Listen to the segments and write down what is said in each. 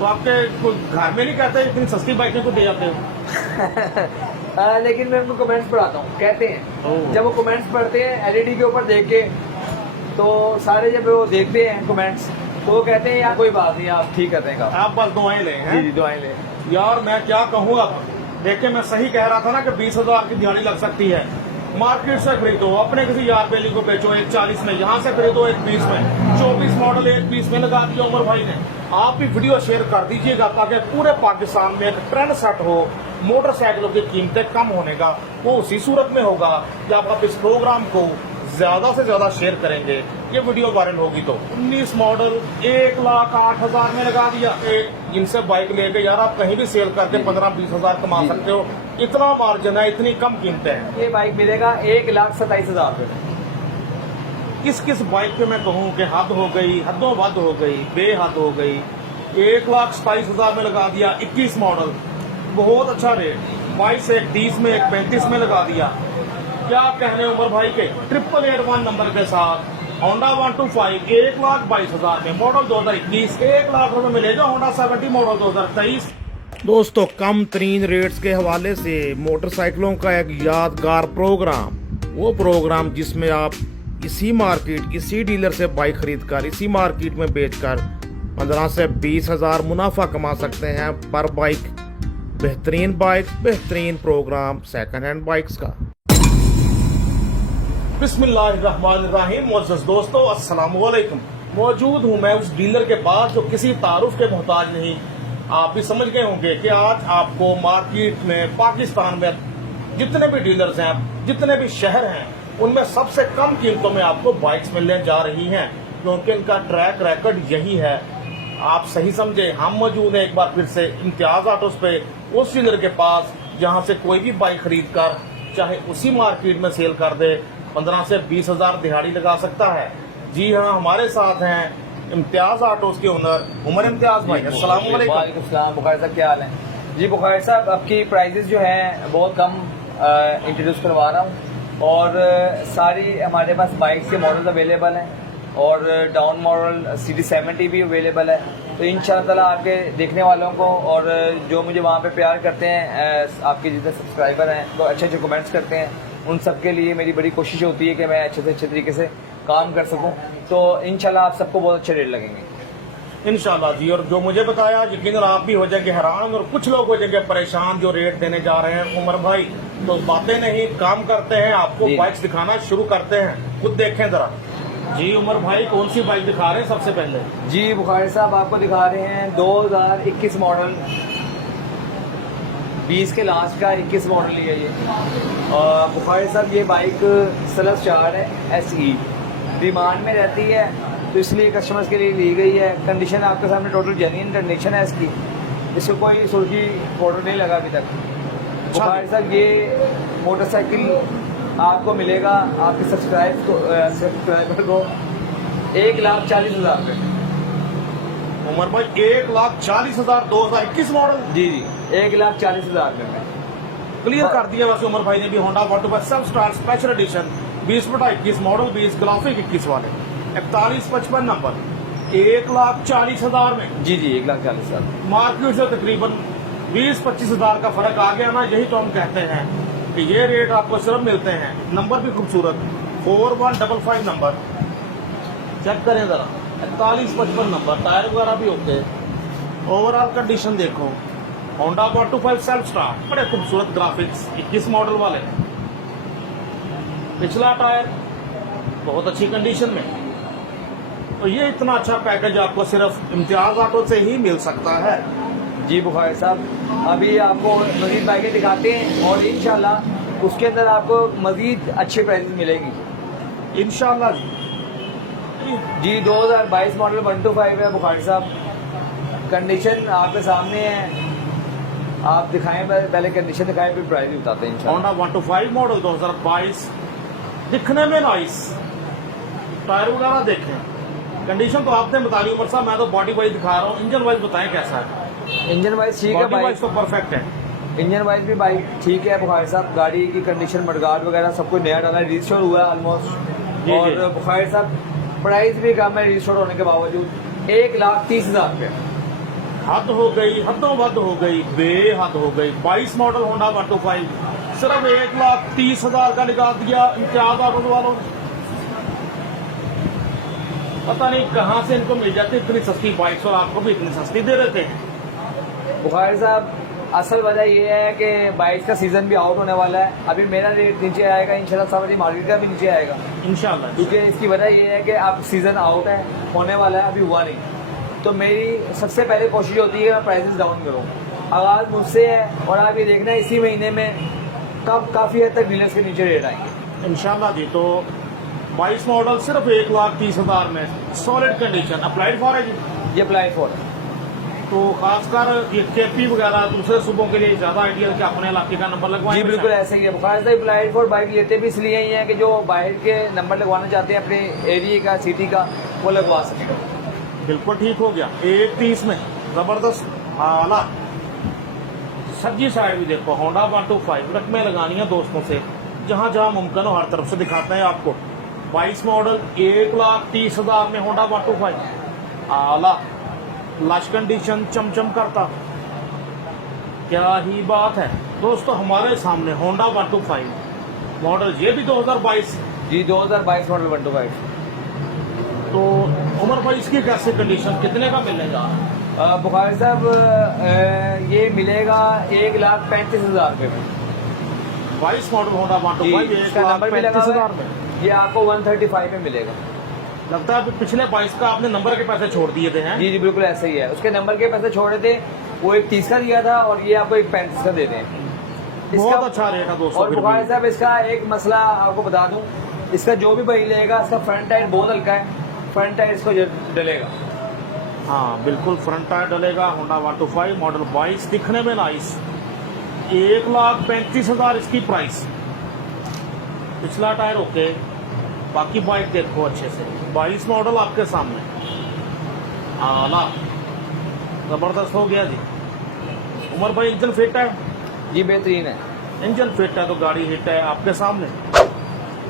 तो आपके घर में नहीं कहते इतनी सस्ती बाइकें को दे जाते हो? लेकिन मैं उनको कमेंट्स पढ़ाता हूँ, कहते हैं जब वो कमेंट्स पढ़ते हैं एलईडी के ऊपर देख के, तो सारे जब वो देखते हैं कमेंट्स तो वो कहते हैं यार कोई बात नहीं, आप ठीक कहते हैं। आप बस दुआएं लें। जी जी, दुआएं लें। यार मैं क्या कहूँ, अब देखिए मैं सही कह रहा था ना कि 20,000 की दिहाड़ी लग सकती है। मार्केट से खरीदो, अपने किसी यार बेली को बेचो 1,40 में, यहाँ से खरीदो 1,20 में, 24 मॉडल 1,20 में लगा दिया उमर भाई ने। आप भी वीडियो शेयर कर दीजिएगा ताकि पूरे पाकिस्तान में एक ट्रेंड सेट हो मोटरसाइकिलों की कीमतें कम होने का। वो उसी सूरत में होगा जब आप इस प्रोग्राम को ज्यादा से ज्यादा शेयर करेंगे, ये वीडियो वायरल होगी। तो 19 मॉडल 1,08,000 में लगा दिया। इनसे बाइक लेके यार आप कहीं भी सेल करके 15-20 हजार कमा सकते हो। इतना मार्जिन है, इतनी कम कीमतें हैं। ये बाइक मिलेगा 1,27,000 रुपये। किस बाइक पे मैं कहूँ कि हद हो गई, हदों वद हो गई, बेहद हो गई। 1,27,000 में लगा दिया। 21 मॉडल, बहुत अच्छा रेट। 22 एक 30 में, एक 35 में लगा दिया। क्या कहने उमर भाई के 8881 नंबर के साथ होंडा 125 1,22,000 में, मॉडल 2021 1 लाख रुपए मिलेगा। Honda 70 model 2023। दोस्तों, कम तरीन रेट्स के हवाले से मोटरसाइकिलों का एक यादगार प्रोग्राम, वो प्रोग्राम जिसमें आप इसी मार्केट, इसी डीलर से बाइक खरीद कर इसी मार्केट में बेचकर 15 से 20 हजार मुनाफा कमा सकते हैं पर बाइक। बेहतरीन बाइक, बेहतरीन प्रोग्राम सेकंड हैंड बाइक्स का। बिस्मिल्लाहिर्रहमानिर्रहीम। मुअज़्ज़ज़ दोस्तों, अस्सलाम वालेकुम। मौजूद हूँ मैं उस डीलर के पास जो किसी तारुफ के मोहताज नहीं। आप भी समझ गए होंगे कि आज आपको मार्केट में, पाकिस्तान में जितने भी डीलर्स हैं, जितने भी शहर हैं, उनमें सबसे कम कीमतों में आपको बाइक्स मिलने जा रही हैं, क्योंकि इनका ट्रैक रिकॉर्ड यही है। आप सही समझे, हम मौजूद हैं एक बार फिर से इम्तियाज ऑटोस पे, उस डीलर के पास जहां से कोई भी बाइक खरीद कर चाहे उसी मार्केट में सेल कर दे 15 से 20 हजार दिहाड़ी लगा सकता है। जी हाँ, हमारे साथ हैं इम्तियाज ऑटोस के ओनर उमर इम्तियाज भाई। अस्सलाम वालेकुम। वालेकुम सलाम। बुखारी साहब क्या हाल है? जी बुखारी साहब, आपकी प्राइजेस जो हैं बहुत कम इंट्रोड्यूस करवा रहा हूँ, और सारी हमारे पास बाइक्स के मॉडल्स अवेलेबल हैं, और डाउन मॉडल CD70 भी अवेलेबल है। तो इंशाअल्लाह ताला आपके देखने वालों को, और जो मुझे वहाँ पे प्यार करते हैं, आपके जितने सब्सक्राइबर हैं, तो अच्छे अच्छे कमेंट्स करते हैं, उन सब के लिए मेरी बड़ी कोशिश होती है कि मैं अच्छे से अच्छे तरीके से काम कर सकूं। तो इंशाल्लाह आप सबको बहुत अच्छे रेट लगेंगे इंशाल्लाह जी। और जो मुझे बताया, यकीनन आप भी हो जाएंगे हैरान, और कुछ लोग हो जाएंगे परेशान जो रेट देने जा रहे हैं उमर भाई। तो बातें नहीं, काम करते हैं, आपको बाइक्स दिखाना शुरू करते हैं। खुद देखें जरा। जी उमर भाई, कौन सी बाइक दिखा रहे हैं सबसे पहले? जी बुखारी साहब, आपको दिखा रहे हैं 2021 मॉडल, 20 के लास्ट का 21 मॉडल ही है ये। बुखारी साहब, ये बाइक सलस 4 है, SE डिमांड में रहती है, तो इसलिए कस्टमर्स के लिए ली गई है। कंडीशन आपके सामने टोटल जेन्युइन कंडीशन है इसकी, इसको कोई सुर्खी पाउडर नहीं लगा अभी तक। बुखारी साहब, ये मोटरसाइकिल आपको मिलेगा आपके सब्सक्राइबर को 1,40,000 रुपये। उमर भाई 1,40,000 2021 मॉडल? जी जी, 1,40,000 रुपये में क्लियर कर दिया। वैसे उमर भाई ने भी Honda 125 self start special edition 20/21 model, 20 graphic 21 वाले, 4155 नंबर, 1,40,000 में। जी जी, 1,40,000। मार्केट से तकरीबन 20-25 हजार का फर्क आ गया ना। यही तो हम कहते हैं कि ये रेट आपको सिर्फ मिलते हैं। नंबर भी खूबसूरत, 4155 नंबर, चेक करें जरा, 4155 नंबर, टायर वगैरह भी होते हैं। ओवरऑल कंडीशन देखो, होंडा 125 सेल्फ स्टार्ट, बड़े खूबसूरत ग्राफिक्स, 21 मॉडल वाले। पिछला टायर बहुत अच्छी कंडीशन में। तो ये इतना अच्छा पैकेज आपको सिर्फ इम्तियाज ऑटो से ही मिल सकता है। जी बुखारी साहब, अभी आपको मजीद बाइकें दिखाते हैं, और इंशाल्लाह उसके अंदर आपको मजीद अच्छे प्राइसेस मिलेंगी इंशाल्लाह जी। 2022 मॉडल 125 है बुखारी साहब, कंडीशन आपके सामने है। आप दिखाएं, पहले कंडीशन दिखाएं, फिर प्राइस भी बताते हैं इंशाल्लाह। होंडा 125 मॉडल 2022, दिखने में नाइस, टायर वगैरह देखें, कंडीशन तो आपने बता दी उमर साहब, मैं तो बॉडी वाइज दिखा रहा हूँ। इंजन वाइज बताएं कैसा है? इंजन वाइज ठीक है, बॉडी वाइज तो परफेक्ट है। इंजन वाइज भी बाइक ठीक है बुखारी साहब। गाड़ी की कंडीशन, मडगार्ड वगैरह सब कुछ नया डाला है, रजिस्टर हुआ है ऑलमोस्ट। और बुखारी साहब, प्राइस भी कम है रजिस्टर होने के बावजूद, 1,30,000 रुपये। हद हो गई, हदों वध हो गई, बेहद हो गई। 22 मॉडल होंडा 125 सिर्फ 1,30,000 का निकाल दिया इम्तियाज ऑटो वालों ने। पता नहीं कहाँ से इनको मिल जाती इतनी सस्ती बाइक्स और आपको भी इतनी सस्ती दे देते हैं। बुखारी साहब, असल वजह ये है कि बाइक्स का सीजन भी आउट होने वाला है। अभी मेरा रेट नीचे आएगा इंशाल्लाह, सारी मार्केट का भी नीचे आएगा इंशाल्लाह। क्योंकि इसकी वजह ये है कि अब सीजन आउट है, होने वाला है, अभी हुआ नहीं। तो मेरी सबसे पहले कोशिश होती है मैं प्राइसेस डाउन करूँ। आगाज़ मुझसे है और आप ये देखना इसी महीने में कब काफ़ी हद तक डीलर्स के नीचे रेट आएंगे इंशाल्लाह जी। तो 22 मॉडल सिर्फ 1,30,000 में सॉलिड कंडीशन अप्लाइड फॉर है जी। ये अप्लाई फॉर। तो खासकर ये केपी वगैरह दूसरे सूबों के लिए ज्यादा आइडियल कि अपने इलाके का नंबर लगवाएं। जी बिल्कुल ऐसे ही है। बुखारी साहब अप्लाई फॉर बाइक लेते भी इसलिए ही है कि जो बाहर के नंबर लगवाना चाहते हैं अपने एरिया का, सिटी का, वो लगवा सकें। बिल्कुल ठीक हो गया। 1,30 में जबरदस्त आला। सज्जी साइड भी देखो होंडा 125 रकमें लगानी है दोस्तों से, जहां जहां मुमकिन हो हर तरफ से दिखाते हैं आपको। 22 मॉडल 1,30,000 में होंडा 125 आला, लश कंडीशन, चमचम करता। क्या ही बात है दोस्तों। हमारे सामने होंडा 125 मॉडल, ये भी 2022। जी 2022 मॉडल 125। तो उमर भाई इसकी कैसे कंडीशन कितने का मिलने जा रहा है? बुखारी साहब ये मिलेगा 1,35,000 रुपये में। 22 मॉडल होंडा 125 इसका नंबर भी लगा हुआ 1,35,000 में। है। ये आपको 135 में मिलेगा। लगता है पिछले 22 का आपने नंबर के पैसे छोड़ दिए थे हैं। जी जी बिल्कुल ऐसे ही है। उसके नंबर के पैसे छोड़े थे, वो 1,30 का दिया था और ये आपको 1,35 का दे दें। बहुत अच्छा रेट है दोस्तों। और बुखारी साहब इसका एक मसला आपको बता दूं, इसका जो भी भाई लेगा इसका फ्रंट टायर बहुत हल्का है, फ्रंट टायर इसको डलेगा। हाँ बिल्कुल फ्रंट टायर डलेगा। होंडा 125 मॉडल 22 दिखने में नाइस। 1,35,000 इसकी प्राइस। पिछला टायर ओके, बाकी बाइक देखो अच्छे से। 22 मॉडल आपके सामने आला, जबरदस्त हो गया जी। उमर भाई इंजन फिट है? जी बेहतरीन है। इंजन फिट है तो गाड़ी हिट है आपके सामने।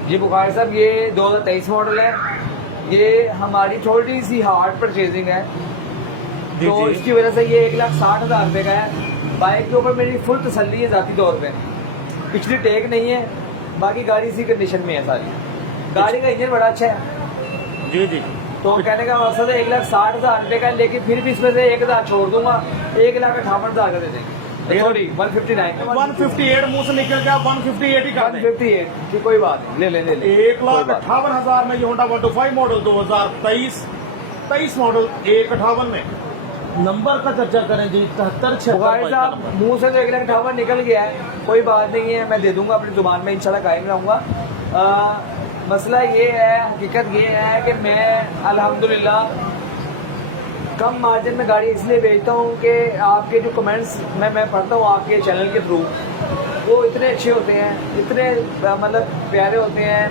जी बुखारी साहब ये 2023 मॉडल है। ये हमारी छोटी सी हार्ड परचेजिंग है, जी, तो जी। इसकी वजह से ये 1,60,000 रुपये का है। बाइक के ऊपर मेरी फुल तसल्ली है ज़ाती तौर पे। पिछली टेक नहीं है, बाकी गाड़ी इसी कंडीशन में है सारी। गाड़ी का इंजन बड़ा अच्छा है। जी जी। तो कहने का मकसद है 1,60,000 रुपये का, लेकिन फिर भी इसमें से 1,000 छोड़ दूंगा, 1,58,000 का दे देंगे। सॉरी 159 158 मुंह से निकल गया, 158 ही कर दें। 158 की कोई बात नहीं, ले ले 1,58,000 में ये होंडा 125 मॉडल 2023 मॉडल 1,58 में। नंबर का चर्चा करें जी 73 बुखारी साहब मुंह से तो 1,58,000 निकल गया है, कोई बात नहीं है, मैं दे दूंगा अपनी जुबान में इंशाल्लाह कायम रहूंगा। मसला ये है, हकीकत ये है कि मैं अल्हम्दुलिल्लाह कम मार्जिन में गाड़ी इसलिए बेचता हूँ कि आपके जो कमेंट्स मैं पढ़ता हूँ आपके चैनल के थ्रू, वो इतने अच्छे होते हैं, इतने मतलब प्यारे होते हैं।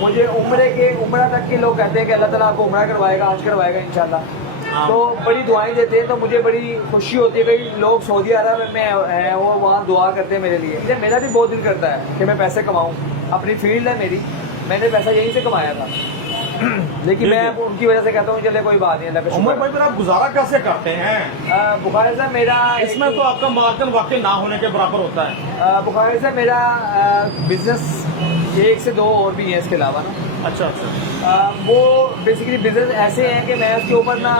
मुझे उम्रा तक के लोग कहते हैं कि अल्लाह ताला आपको उम्रा करवाएगा, आज करवाएगा इंशाल्लाह। तो बड़ी दुआएं देते हैं, तो मुझे बड़ी खुशी होती है। कई लोग सऊदी अरब में हैं, वो वहाँ दुआ करते हैं मेरे लिए। मेरा भी बहुत दिल करता है कि मैं पैसे कमाऊँ, अपनी फील्ड है मेरी, मैंने पैसा यहीं से कमाया था। लेकिन मैं उनकी वजह से कहता हूँ चले कोई बात नहीं, अल्लाह का उमर शुक्र भाई फिर आप गुजारा कैसे करते हैं? बुखारी साहब मेरा इसमें तो आपका मार्जिन वाकई ना होने के बराबर होता है। बुखारी साहब मेरा बिजनेस 1 से 2 और भी है इसके अलावा ना। अच्छा अच्छा। वो बेसिकली बिजनेस ऐसे हैं कि मैं उसके ऊपर ना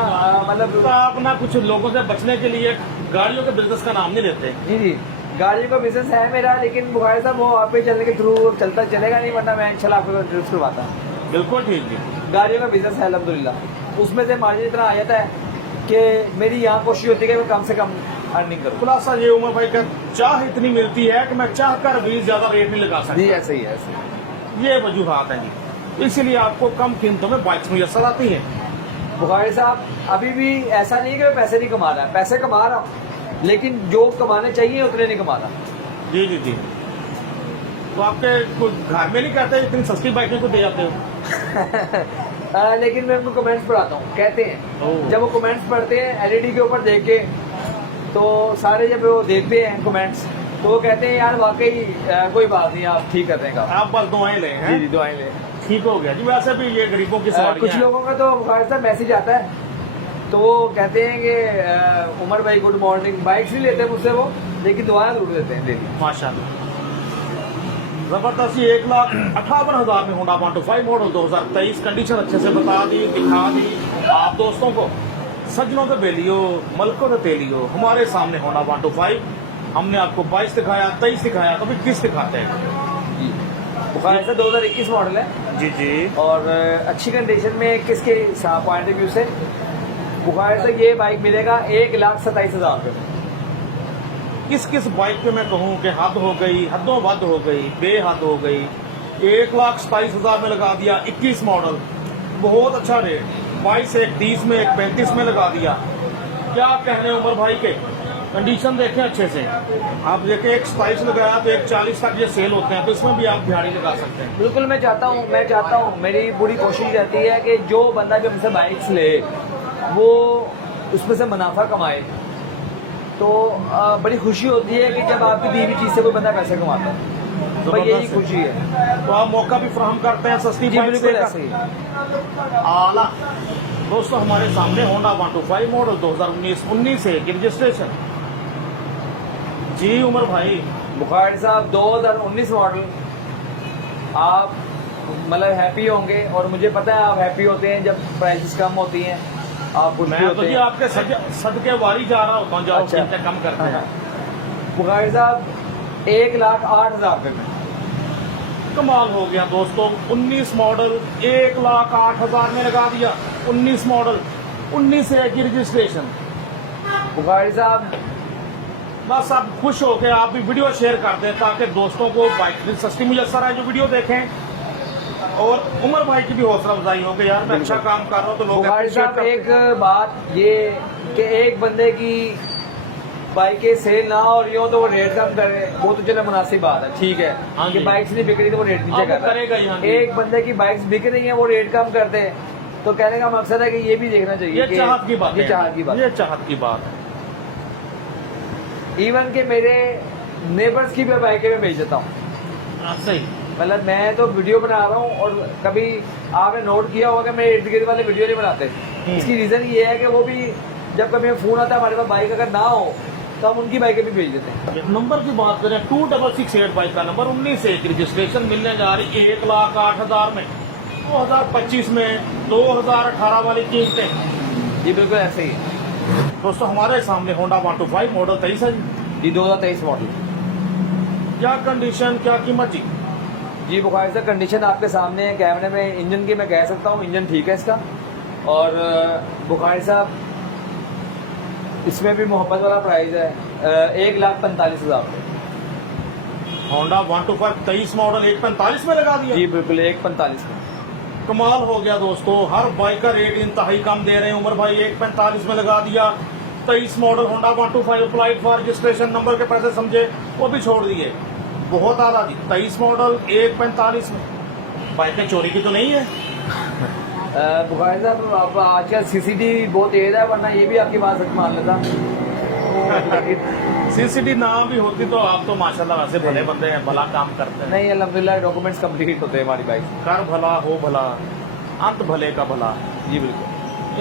मतलब तो आप ना कुछ लोगों से बचने के लिए गाड़ियों के बिजनेस का नाम नहीं लेते। जी जी गाड़ी का बिजनेस है मेरा, लेकिन बुखारी साहब वो आप पे चलने के थ्रू चलता चलेगा नहीं, वरना मैं इंशाल्लाह आपको इंट्रोड्यूस करवाता। बिल्कुल ठीक जी। गाड़ियों का बिजनेस है अल्हम्दुलिल्लाह, उसमें से मार्जिन इतना आ जाता है कि मेरी यहाँ कोशिश होती है कि मैं कम से कम अर्निंग करूँ। खुलासा ये उमर भाई का चाह इतनी मिलती है कि मैं चाह कर भी ज्यादा रेट नहीं लगा सकता। जी ऐसे ही है, ऐसे ही। ये वजूहात है जी, इसीलिए आपको कम कीमतों में बाइक्स मुयसर आती हैं। बुखारी साहब अभी भी ऐसा नहीं है कि मैं पैसे नहीं कमा रहा, पैसे कमा रहा हूँ, लेकिन जो कमाने चाहिए उतने नहीं कमा रहा। जी जी जी। तो आपके कुछ घर में नहीं कहते इतनी सस्ती बाइकें को दे जाते हो? लेकिन मैं उनको कमेंट्स पढ़ाता हूँ, कहते हैं जब वो कमेंट्स पढ़ते हैं एलईडी के ऊपर देख के, तो सारे जब वो देखते हैं कमेंट्स, तो वो कहते हैं यार वाकई कोई बात नहीं, आप ठीक कर देंगे। आप बस दुआएं लें हैं? जी दुआएं लें, ठीक हो गया जी। वैसे भी ये गरीबों की सवारी कुछ लोगों का तो बुखारी साहब मैसेज आता है, तो वो कहते हैं कि उमर भाई गुड मॉर्निंग, बाइक्स नहीं लेते मुझसे वो, लेकिन दुआएं जरूर देते हैं डेली। माशाल्लाह जबरदस्त। ये 1,58,000 में होंडा 125 मॉडल 2023, कंडीशन अच्छे से बता दी, दिखा दी आप दोस्तों को। सज्जनों के बेलियो, मलकों के तेलियो, हमारे सामने होंडा 125। हमने आपको 22 दिखाया, 23 दिखाया, कभी 21 दिखाते हैं जी बुखार ऐसा 2021 मॉडल है जी जी। और अच्छी कंडीशन में किसके पॉइंट ऑफ व्यू से बुखार से ये बाइक मिलेगा 1,27,000 रुपये में। किस बाइक पे मैं कहूँ कि हद हो गई, हदों वद हो गई, बेहद हो गई। 1,27,000 में लगा दिया 21 मॉडल, बहुत अच्छा रेट। 22 एक 30 में, एक 35 में लगा दिया। क्या कहने उमर भाई के, कंडीशन देखें अच्छे से। आप देखें एक 27 लगाया तो एक 40 तक ये सेल होते हैं, तो इसमें भी आप दिहाड़ी लगा सकते हैं। बिल्कुल मैं चाहता हूँ, मेरी पूरी कोशिश रहती है कि जो बंदा जब हमसे बाइक्स ले वो उसमें से मुनाफा कमाए। तो बड़ी खुशी होती है कि जब आपकी दी हुई चीज़ से कोई बंदा पैसे कमाता है, तो यही खुशी है। तो आप मौका भी फ्राहम करते हैं सस्ती जी बाइक बिल्कुल से ऐसे ही। आला। दोस्तों हमारे सामने होंडा 125 मॉडल 2019 है रजिस्ट्रेशन। जी उमर भाई, बुखारी साहब 2019 मॉडल, आप मतलब हैप्पी होंगे और मुझे पता है आप हैप्पी होते हैं जब प्राइसेस कम होती हैं, आप खुश भी मैं तो होते जी हैं। आपके सदके वारी जा रहा होता हूँ, जाओ अच्छा। कीमतें कम करते हैं। बुखारी साहब 1,08,000 रुपये में। कमाल हो गया दोस्तों। 19 मॉडल 1,08,000 में लगा दिया। 19 मॉडल 19 है की रजिस्ट्रेशन। बुखारी साहब बस आप खुश हो के आप भी वीडियो शेयर कर दें ताकि दोस्तों को बाइक सस्ती मुयसर है जो वीडियो देखें, और उमर भाई की भी हौसला अफजाई हो कि यार मैं अच्छा काम कर रहा हूँ तो लोग बुखारी appreciate साहब करते एक हैं। बात ये कि एक बंदे की बाइकें सेल ना हो रही हो तो वो रेट कम करे, वो तो चलो मुनासिब बात है, ठीक है हाँ कि जी। बाइक्स नहीं बिक रही तो वो रेट नीचे हाँ, वो कर रहा करेगा ही, हाँ है। जी। एक बंदे की बाइक्स बिक रही है वो रेट कम कर दे, तो कहने का मकसद है कि ये भी देखना चाहिए ये कि चाहत की बात ये है, चाहत की बात ये चाहत की बात है। इवन के मेरे नेबर्स की भी बाइकें मैं बेच देता हूँ। सही। मतलब मैं तो वीडियो बना रहा हूँ और कभी आपने नोट किया होगा कि मेरे इर्द गिर्द वाले वीडियो नहीं बनाते। इसकी रीजन ये है कि वो भी जब कभी फोन आता है हमारे पास बाइक अगर ना हो तो हम उनकी बाइकें भी भेज देते हैं। नंबर की बात करें 2668 बाइक का नंबर 19 एक रजिस्ट्रेशन मिलने जा रही 1,08,000 में 2025 में 2018 वाली कीमतें। जी बिल्कुल ऐसे ही है। दोस्तों हमारे सामने होंडा 125 मॉडल 23 है जी 2023 मॉडल। क्या कंडीशन, क्या कीमत जी? जी बुखारी से कंडीशन आपके सामने है कैमरे में। इंजन की मैं कह सकता हूँ इंजन ठीक है इसका, और बुखारी साहब इसमें भी मोहब्बत वाला प्राइस है 1,45,000 रुपये। होंडा 125 23 मॉडल 1,45 में लगा दिया। जी बिल्कुल 1,45 में। कमाल हो गया दोस्तों, हर बाइक का रेट इंतहाई कम दे रहे हैं। उमर भाई 1,45 में लगा दिया। 23 model Honda 125 applied for registration, number के पैसे समझे वो भी छोड़ दिए। बहुत आला दी। 23 मॉडल 1,45 में। बाइकें चोरी की तो नहीं है? बुखारी साहब आप आजकल सीसीडी बहुत तेज है, वरना ये भी आपकी बात सच मान लेता। सीसीडी ना भी होती तो आप तो माशाल्लाह वैसे भले बंदे हैं, भला काम करते हैं। नहीं अल्हम्दुलिल्लाह डॉक्यूमेंट्स कंप्लीट होते हैं हमारी बाइक। कर भला हो भला, अंत भले का भला। जी बिल्कुल।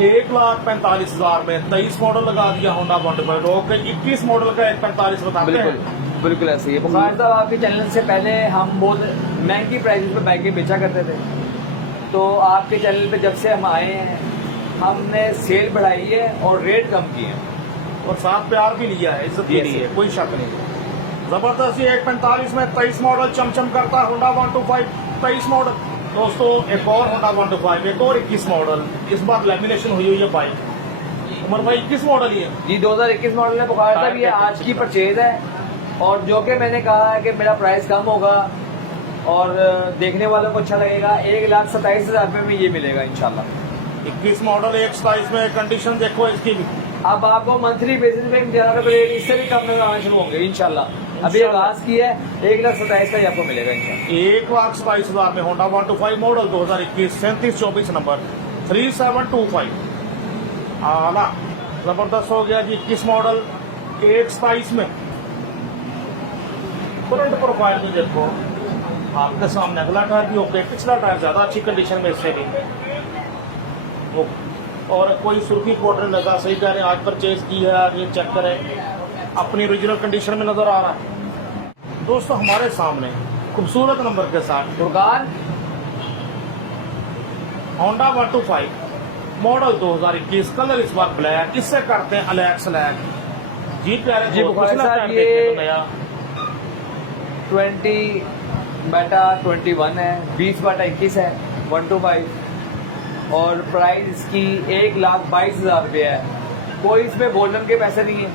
1,45,000 में 23 मॉडल लगा दिया होंडा 125। ओके 21 मॉडल का 1,45 बताते बिल्कुल हैं। बिल्कुल ऐसे ही है। बुखारी साहब आपके चैनल से पहले हम बहुत महंगी प्राइस पे बाइकें बेचा करते थे, तो आपके चैनल पे जब से हम आए हैं हमने सेल बढ़ाई है और रेट कम किए हैं। और साथ प्यार भी लिया है, इज्जत भी Yes, ली है, sir. कोई शक नहीं। जबरदस्त। ये 1,45 में 23 मॉडल चमचम करता है होंडा 125 23 मॉडल। दोस्तों एक और होंडा 125, एक और 21 मॉडल। इस बार लेमिनेशन हुई है बाइक। उमर भाई 21 मॉडल ही है। जी 2021 मॉडल है बुखारी साहब, ये आज की परचेज है, और जो कि मैंने कहा है कि मेरा प्राइस कम होगा और देखने वालों को अच्छा लगेगा। 1,27,000 रुपये में ये मिलेगा इंशाल्लाह। 21 मॉडल 1,27 में। कंडीशन देखो इसकी भी। अब आपको मंथली बेसिस पे ज्यादा रेट इससे भी कम नजर आने शुरू होंगे इंशाल्लाह। अभी आगाज की है 1,27,000 का ही आपको मिलेगा इंशाल्लाह। 1,27,000 में होंडा 125 मॉडल 2021 3724 नंबर 3725। आला जबरदस्त हो गया जी। 21 मॉडल 1,27 में। फ्रंट प्रोफाइल में देखो आपके सामने अगला टायर भी ओके, पिछला टायर ज्यादा अच्छी कंडीशन में इससे भी। वो और कोई सुर्खी कोट नहीं लगा, सही कह रहे हैं, आज परचेज की है, ये चेक करें, अपनी ओरिजिनल कंडीशन में नज़र आ रहा है। दोस्तों हमारे सामने खूबसूरत नंबर के साथ फुरकान होंडा 125 मॉडल 2021, कलर इस बार ब्लैक, इससे करते हैं अलैग स्लैग। जी प्यारे जी दोस्त, बुखारी पिछला साहब, टाइम ये देखने को नया 20/21 है, 20/21 है 125, और प्राइस इसकी 1,22,000 रुपये है। कोई इसमें गोल्डन के पैसे नहीं है,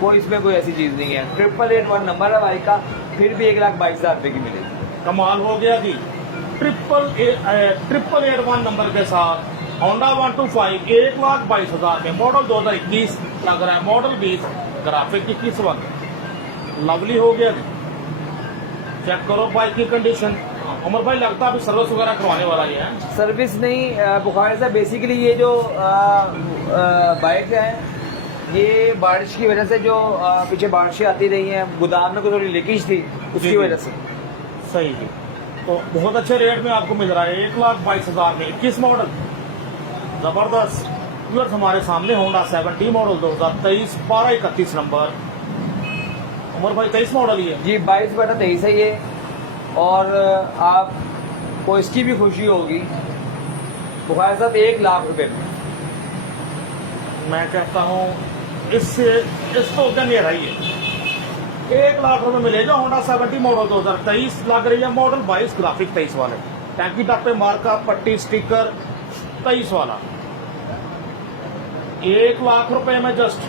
कोई इसमें कोई ऐसी चीज़ नहीं है। 881 नंबर है बाइक का, फिर भी 1,22,000 रुपये की मिलेगी। कमाल हो गया जी। 881 नंबर के साथ होंडा 125 1,22,000 में, मॉडल 2021 लग रहा है, मॉडल 20, ग्राफिक 21 लवली हो गया जी। चेक करो बाइक की कंडीशन। उमर भाई लगता है अभी सर्विस वगैरह करवाने वाला ही है। सर्विस नहीं बुखारी साहब, बेसिकली ये जो बाइक है, ये बारिश की वजह से जो पीछे बारिशें आती रही हैं, गोदाम में कोई थोड़ी लीकेज थी, उसकी जी। वजह से। सही है, तो बहुत अच्छे रेट में आपको मिल रहा है, 1,22,000 में 21 मॉडल, जबरदस्त। व्यूअर्स हमारे सामने होंडा 70 मॉडल 2023 1231 नंबर। उमर भाई 23 मॉडल ही है जी, 22/23 है ये, और आपको इसकी भी खुशी होगी बुखारी साहब, 1,00,000 रुपये में। मैं कहता हूँ इससे इस तो नहीं रही है, 1,00,000 रुपए मिलेगा। होंडा 70 मॉडल 2023 लग रही है, मॉडल 22, ग्राफिक 23 वाले, टैंकी टॉप पे मार्का, पट्टी, स्टिकर 23 वाला, 1,00,000 रुपए में जस्ट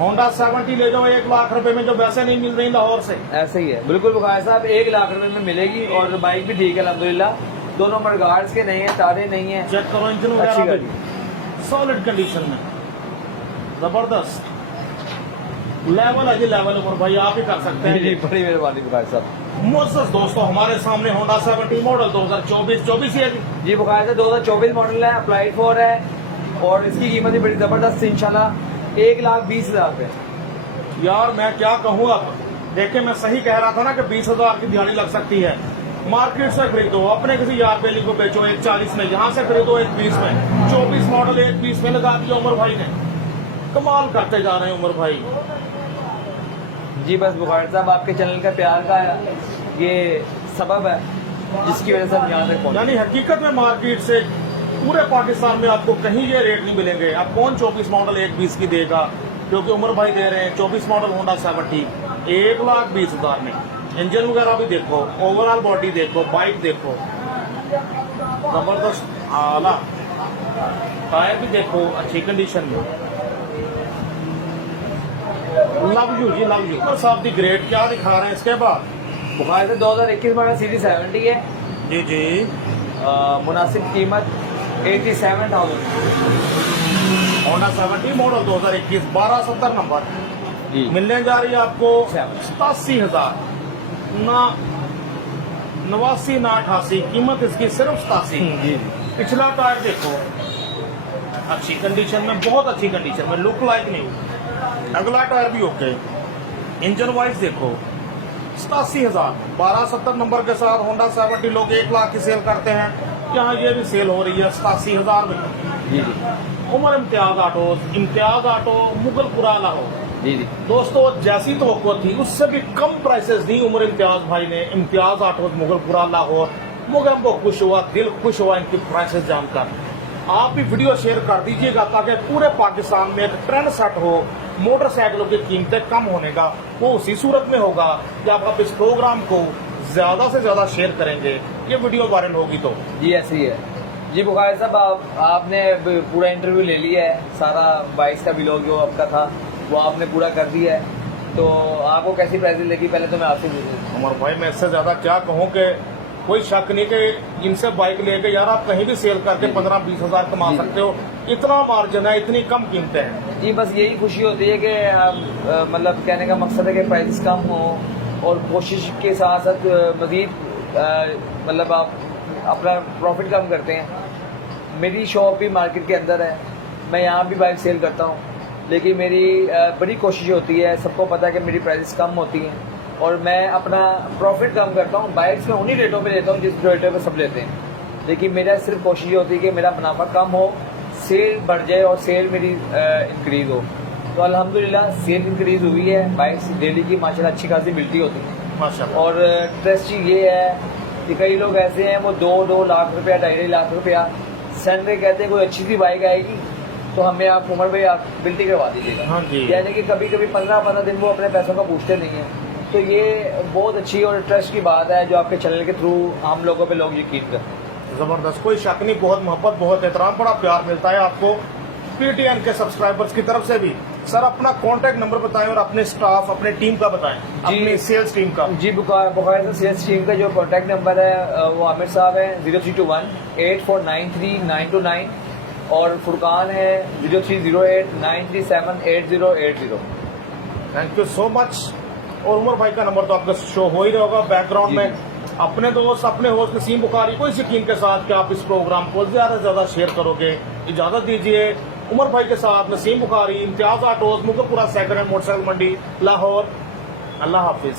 होंडा 70 ले जाओ 1,00,000 रुपए में, जो वैसे नहीं मिल रही लाहौर से। ऐसे ही है बिल्कुल बुखारी साहब, 1,00,000 रुपये में मिलेगी, और बाइक भी ठीक है अल्हम्दुलिल्लाह, दोनों मडगार्ड्स के नहीं है, तारे नहीं है, चेक करो इंजन अच्छी वगैरह गाड़ी। भी सॉलिड कंडीशन में, जबरदस्त लेवल है जी, लेवल उमर भाई आप ही कर सकते जी, हैं। बड़ी मेहरबानी बुखारी साहब। मुअज़्ज़ज़ दोस्तों हमारे सामने होंडा 70 मॉडल 2024 ही है जी। जी बुखारी साहब, 2024 मॉडल है, अप्लाइड फॉर है, और इसकी कीमत भी बड़ी जबरदस्त इंशाल्लाह 1,20,000 रुपये। यार मैं क्या कहूँ, अब देखिए मैं सही कह रहा था ना कि 20,000 की दिहाड़ी लग सकती है। मार्केट से खरीदो, अपने किसी यार बेली को बेचो 1,40 में, यहाँ से खरीदो 1,20 में, 24 मॉडल 1,20 में लगा दिया उमर भाई ने। कमाल करते जा रहे हैं उमर भाई। जी बस बुखारी साहब, आपके चैनल का प्यार का ये सबब है जिसकी वजह से हम यहाँ तक पहुँचे। यानी हकीकत में मार्केट से पूरे पाकिस्तान में आपको कहीं ये रेट नहीं मिलेंगे। अब कौन 24 मॉडल 1,20 की देगा, क्योंकि उमर भाई दे रहे हैं 24 मॉडल होंडा 70 1,20,000 में। इंजन वगैरह भी देखो, ओवरऑल बॉडी देखो, बाइक देखो, जबरदस्त आला, टायर भी देखो अच्छी कंडीशन में। Love you ji, love you. बस आप दी ग्रेड क्या दिखा रहे हैं इसके बाद? बुखारी से 2021 मॉडल सीरीज 70 है जी जी, मुनासिब कीमत 87,000 होंडा 70 मॉडल 2021 1270 नंबर जी। मिलने जा रही है आपको 87,000 ना 89 ना 88, कीमत इसकी सिर्फ 87। जी पिछला टायर देखो अच्छी कंडीशन में, बहुत अच्छी कंडीशन में, लुक लाइक नहीं। अगला टायर भी ओके। इंजन वाइज देखो 87,000 1270 नंबर के साथ होंडा 70 लोग 1,00,000 की सेल करते हैं, यहाँ ये भी सेल हो रही है 87,000 में। जी जी उमर इम्तियाज ऑटो मुगलपुरा लाहौर। जी जी दोस्तों जैसी तो थी उससे भी कम प्राइसेस दी उमर इम्तियाज भाई ने, इम्तियाज ऑटो मुगलपुरा लाहौर। मगर हमको खुश हुआ, दिल खुश हुआ इनकी प्राइसेस जानकर। आप भी वीडियो शेयर कर दीजिएगा ताकि पूरे पाकिस्तान में एक ट्रेंड सेट हो मोटरसाइकिलों की कीमतें कम होने का। वो उसी सूरत में होगा जब आप इस प्रोग्राम को ज्यादा से ज्यादा शेयर करेंगे, ये वीडियो वायरल होगी तो। जी ऐसे ही है जी बुखारी साहब, आपने पूरा इंटरव्यू ले लिया है, सारा बाइक्स का व्लॉग जो आपका था वो आपने पूरा कर दिया है, तो आपको कैसी प्राइस लगी पहले तो मैं आपसे पूछूं। उमर भाई मैं इससे ज्यादा क्या कहूँ कि कोई शक नहीं कि इनसे बाइक लेके यार आप कहीं भी सेल करके 15-20 हजार कमा सकते हो। इतना मार्जिन है, इतनी कम कीमतें हैं। जी बस यही खुशी होती है कि मतलब कहने का मकसद है कि प्राइस कम हो, और कोशिश के साथ साथ मजीद मतलब आप अपना प्रॉफिट कम करते हैं। मेरी शॉप भी मार्केट के अंदर है, मैं यहाँ भी बाइक सेल करता हूँ, लेकिन मेरी बड़ी कोशिश होती है, सबको पता है कि मेरी प्राइस कम होती हैं, और मैं अपना प्रॉफिट कम करता हूँ। बाइक्स में उन्हीं रेटों पे लेता हूँ जिस रेटों पे सब लेते हैं, लेकिन मेरा सिर्फ कोशिश होती है कि मेरा मुनाफा कम हो, सेल बढ़ जाए और सेल मेरी इंक्रीज हो। तो अल्हम्दुलिल्लाह सेल इंक्रीज हुई है, बाइक्स डेली की माशाल्लाह अच्छी खासी मिलती होती है। माशाल्लाह। और ट्रस्ट चीज़ ये है कि कई लोग ऐसे हैं वो 2-2 लाख रुपया 2.5 लाख रुपया संडे कहते हैं कोई अच्छी सी बाइक आएगी तो हमें आप उमर भाई आप बिल्टी करवा दीजिएगा। हाँ जी। यानी कि कभी कभी 15-15 दिन वो अपने पैसों का पूछते नहीं हैं। तो ये बहुत अच्छी और ट्रस्ट की बात है जो आपके चैनल के थ्रू हम लोगों पे लोग यकीन करते हैं। जबरदस्त, कोई शक नहीं, बहुत मोहब्बत, बहुत एहतराम, बड़ा प्यार मिलता है आपको पीटीएन के सब्सक्राइबर्स की तरफ से भी। सर अपना कांटेक्ट नंबर बताएं और अपने स्टाफ, अपने टीम का बताएं, अपनी सेल्स टीम का। जी बुखार सेल्स टीम का जो कॉन्टैक्ट नंबर है वो आमिर साहब है 0321-8493-929 और फुरकान है 0308-937-8080। Thank you so much. और उमर भाई का नंबर तो आपका शो हो ही रहा होगा बैकग्राउंड में। अपने दोस्त, अपने होस्ट नसीम बुखारी को इस यकीन के साथ कि आप इस प्रोग्राम को ज्यादा से ज्यादा शेयर करोगे, इजाजत दीजिए। उमर भाई के साथ Naseem Bukhari, Imtiaz autos, Mughalpura second hand motorcycle मंडी, लाहौर। अल्लाह हाफिज।